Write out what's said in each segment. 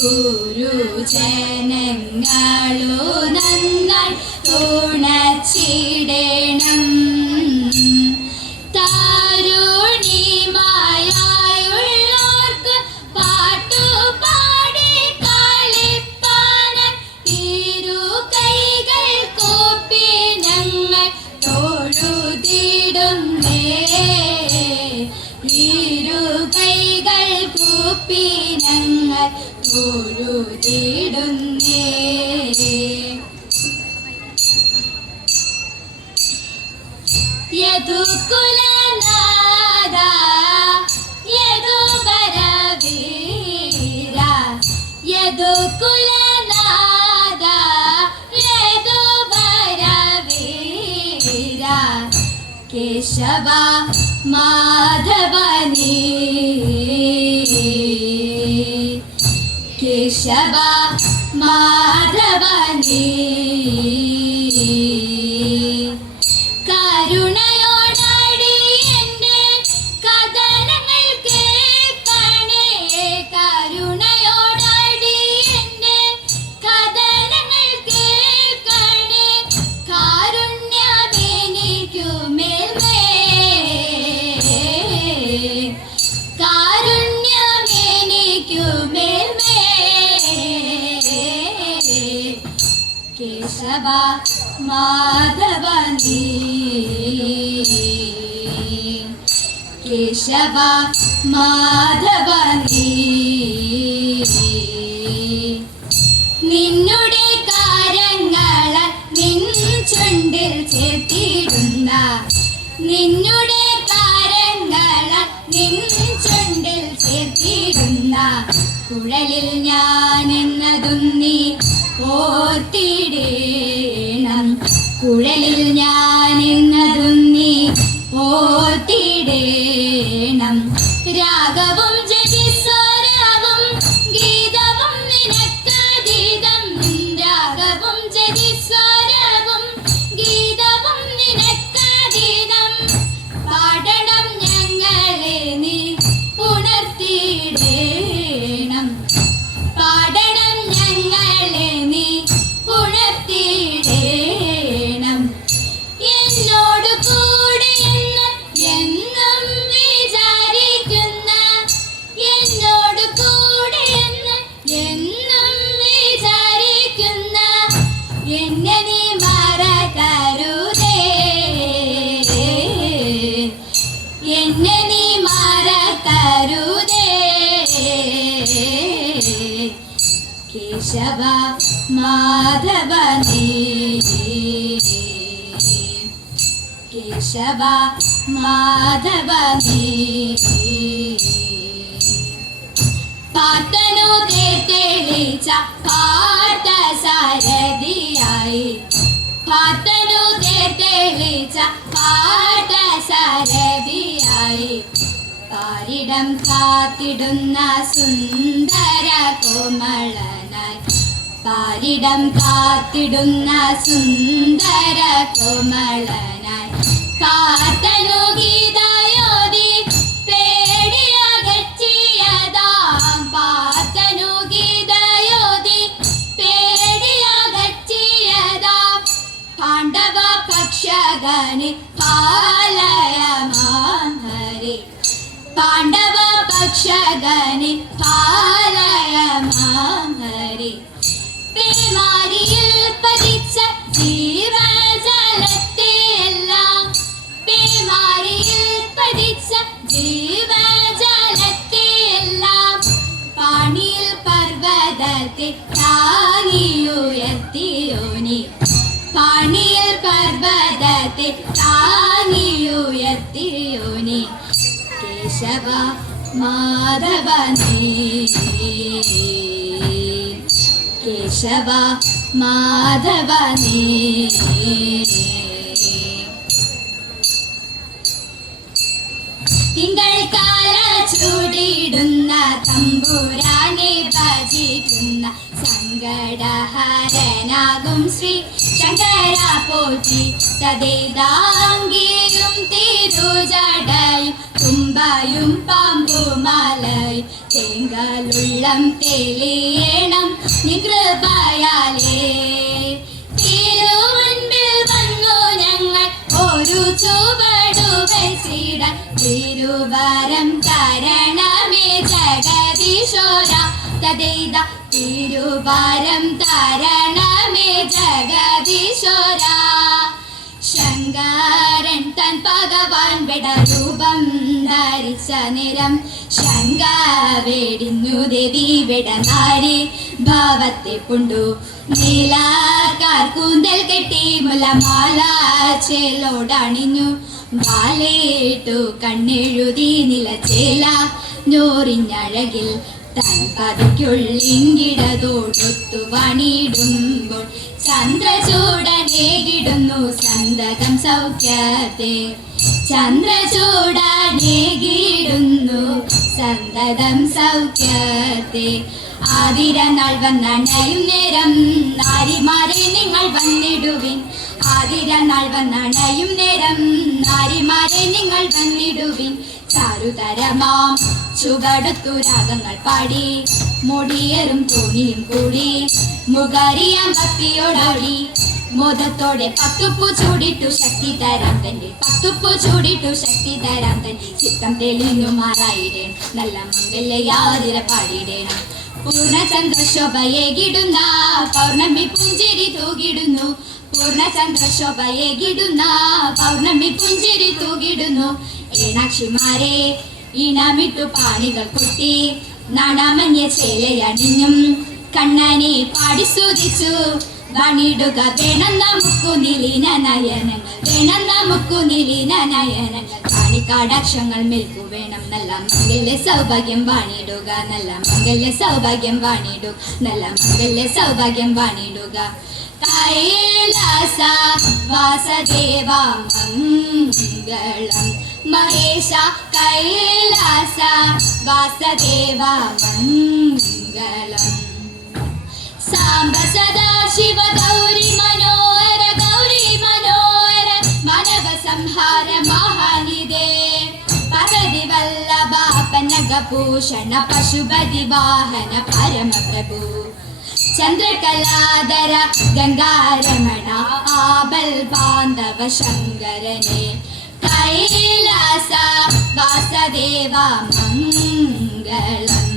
ഗുരുജനങ്ങളു നന്നായി തുണച്ചിടണം. താരുണിമായുള്ളോർക്ക് പാട്ടുപാടി കളിപ്പാനായി ഇരു കൈകൾ കൂപ്പി ഞങ്ങൾ തൊഴുതിടുന്നേ. ഇരു കൈകൾ കൂപ്പി ഞങ്ങൾ തൊഴുതിടുന്നേ. യദുകുലനാഥ യദുവരവീര, യദുകുലനാഥ യദുവരവീര, കേശവ മാധവനീ, കേശവ മാധവനീ. കരുണയോടടി എൻ്റെ കഥനങ്ങൾ കേൾക്കണേ, കരുണയോടടി എൻ്റെ കഥനങ്ങൾ കേൾക്കണേ. കാരുണ്യമെനിക്കുമേൽമേ, കാരുണ്യമെനിക്കുമേൽമേ. കേശവ മാധവനീ, കേശവ മാധവനീ. നിന്നുടെ കാര്യങ്ങൾ നിൻ ചുണ്ടിൽ ചേർത്തിടുന്ന, നിന്നുടെ കാര്യങ്ങൾ നിൻ ചുണ്ടിൽ ചേർത്തിടുന്ന, കുഴലിൽ ഞാൻ എന്നതും നീ ഓർത്തിടേണം. കുഴലിൽ ഞാൻ എന്നതും നീ ഓർത്തിടേണം. രാഗവും ജതിസ്വരവും ഗീതവും നിനക്കതീതം, രാഗവും ജതിസ്വരവും ഗീതവും നിനക്കതീതം. പാടണം ഞങ്ങളെ നീ ഉണർത്തിടേണം, പാടണം ഞങ്ങളെ നീ ഉണർത്തിടേണം. എന്നോട് കൂടെ എന്നും വിചാരിക്കുന്ന, എന്നോട് കൂടെ എന്നും വിചാരിക്കുന്ന എന്നെ നീ മറക്കരുതേ, എന്നെ നീ മറക്കരുതേ. കേശവ മാധവനീ, കേശവ മാധവനീ. പാട്ടനു തെളിച്ച പാട്ടസാരഥിയായി, പാട്ടനു തെളിച്ച പാട്ടസാരഥിയായി. പാരിടം കാത്തിടുന്ന സുന്ദര കോമളനായി, പാരിടം കാത്തിടുന്ന സുന്ദര കോമളനായി. പാട്ടനു ഗീതയോതി പേടിയകറ്റിയതാം, പാട്ടനു ഗീതയോതി പേടിയകറ്റിയതാം. പാണ്ഡവ പക്ഷഗണി പാലയമാം ഹരി, പാണ്ഡവ പക്ഷഗണി പാലയമാം ഹരി. പേമാരിയിൽ പതിച്ച ജീവജലത്തെയെല്ലാം, പേമാരിയിൽ പതിച്ച ജീവജലത്തെയെല്ലാം. പാണിയിൽ പർവ്വതത്തെ താങ്ങിയുയർത്തിയോനി, പാണിയിൽ പർവ്വതത്തെ താങ്ങിയുയർത്തിയോനി. കേശവ മാധവനീ, കേശവ മാധവനീ. തിങ്കൾ കാല ചൂടിടുന്ന തമ്പുരാനെ ഭജിക്കുന്ന സങ്കടഹരനാകും ശ്രീ ശങ്കര പോറ്റി. തദേതാംഗിയും തിരുജടയും തുമ്പയും പാമ്പുമാലയും തേങ്കലുള്ളം തെളിയണം നികൃപയാലേ. തിരുമുൻപിൽ വന്നു ഞങ്ങൾ ഒരു ചുവടു വെച്ചിടാൻ തിരുവരം തരണമേ ജഗദീശ്വര. തദൈത തിരുവരം തരണമേ ജഗദീശ്വര. ശങ്കരൻ തൻ ഭഗവാൻ വിടരൂപം ധരിച്ച നേരം ശങ്ക വേടിഞ്ഞു ദേവി വിടനാരി ഭാവത്തെ കൊണ്ടു. നീലാക്കാർ കൂന്തൽ കെട്ടി മുലമാല ചേലോടണിഞ്ഞു. വാലേട്ടു കണ്ണെഴുതി നിലച്ചേല ഞോറിഞ്ഞഴകിൽ തൻ പതിക്കുള്ളിങ്കിടതോടൊത്തു പണിയിടുമ്പോൾ ചന്ദ്രചൂടനേകിടുന്നു സന്തതം സൗഖ്യത്തെ. ചന്ദ്രചൂടനേകിടുന്നു സന്തതം സൗഖ്യത്തെ. ആതിരനാൾ വന്നണയും നേരം നാരിമാരെ നിങ്ങൾ വന്നിടുവിൻ. ആതിരനാൾ വന്നണയും നേരം നാരിമാരെ നിങ്ങൾ വന്നിടുവിൻ. ചാരുതരമാം ചുവടുത്തു രാഗങ്ങൾ പാടി മുടിയേറും തോണിയും കൂടി മുഖരിയാം ഭക്തിയോടോടി. മോദത്തോടെ പത്തുപ്പു ചൂടിട്ടു ശക്തി തരാം തന്റെ. പത്തുപ്പു ചൂടിട്ടു ശക്തി തരാം തന്റെ. ചിത്തം തെളിഞ്ഞു മാറായിടേൻ നല്ല മംഗല്യാതിര പാടിയിടേണം. പൂർണ്ണചന്ദ്രശോഭയേകിടുന്ന പൗർണമി പുഞ്ചിരി തൂകിടുന്നു. പൂർണ്ണചന്ദ്രശോഭയേകിടുന്ന പൗർണമി പുഞ്ചിരി തൂകിടുന്നു. ഏണാക്ഷിമാരെ ഇണമിട്ടു പാണികൾ കൊട്ടി നാടാമഞ്ഞ ചേലയണിഞ്ഞും കണ്ണനെ പാടി സ്തുതിച്ചു വണിടുക. വേണം നമുക്കു നിലീന നയനങ്ങൾ. വേണം നമുക്കു നിലീന നയനങ്ങൾ. കാണിക്കാടാക്ഷങ്ങൾ മേൽക്കു വേണം നല്ല മംഗല്യ സൗഭാഗ്യം വാണിടുക. നല്ല മംഗല്യ സൗഭാഗ്യം വാണിടുക. നല്ല മംഗല്യ സൗഭാഗ്യം വാണിടുക. കൈലാസ വാസദേവ മംഗളം മഹേശ. കൈലാസ വാസദേവ മംഗളം. സാംബ സദാ ശിവ ഗൗരി മനോഹര. ഗൗരി മനോഹര മാനവ സംഹാര മഹാനിധേ. പരതി വല്ലഭ പന്നഗഭൂഷണ പശുപതി വാഹന പരമപ്രഭു. ചന്ദ്രകലാധര ഗംഗാരമണ ആബൽ ബാന്ധവ ശങ്കരനെ. കൈലാസ വാസദേവ മംഗളം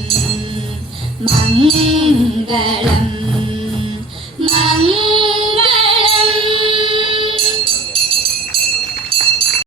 മംഗളം.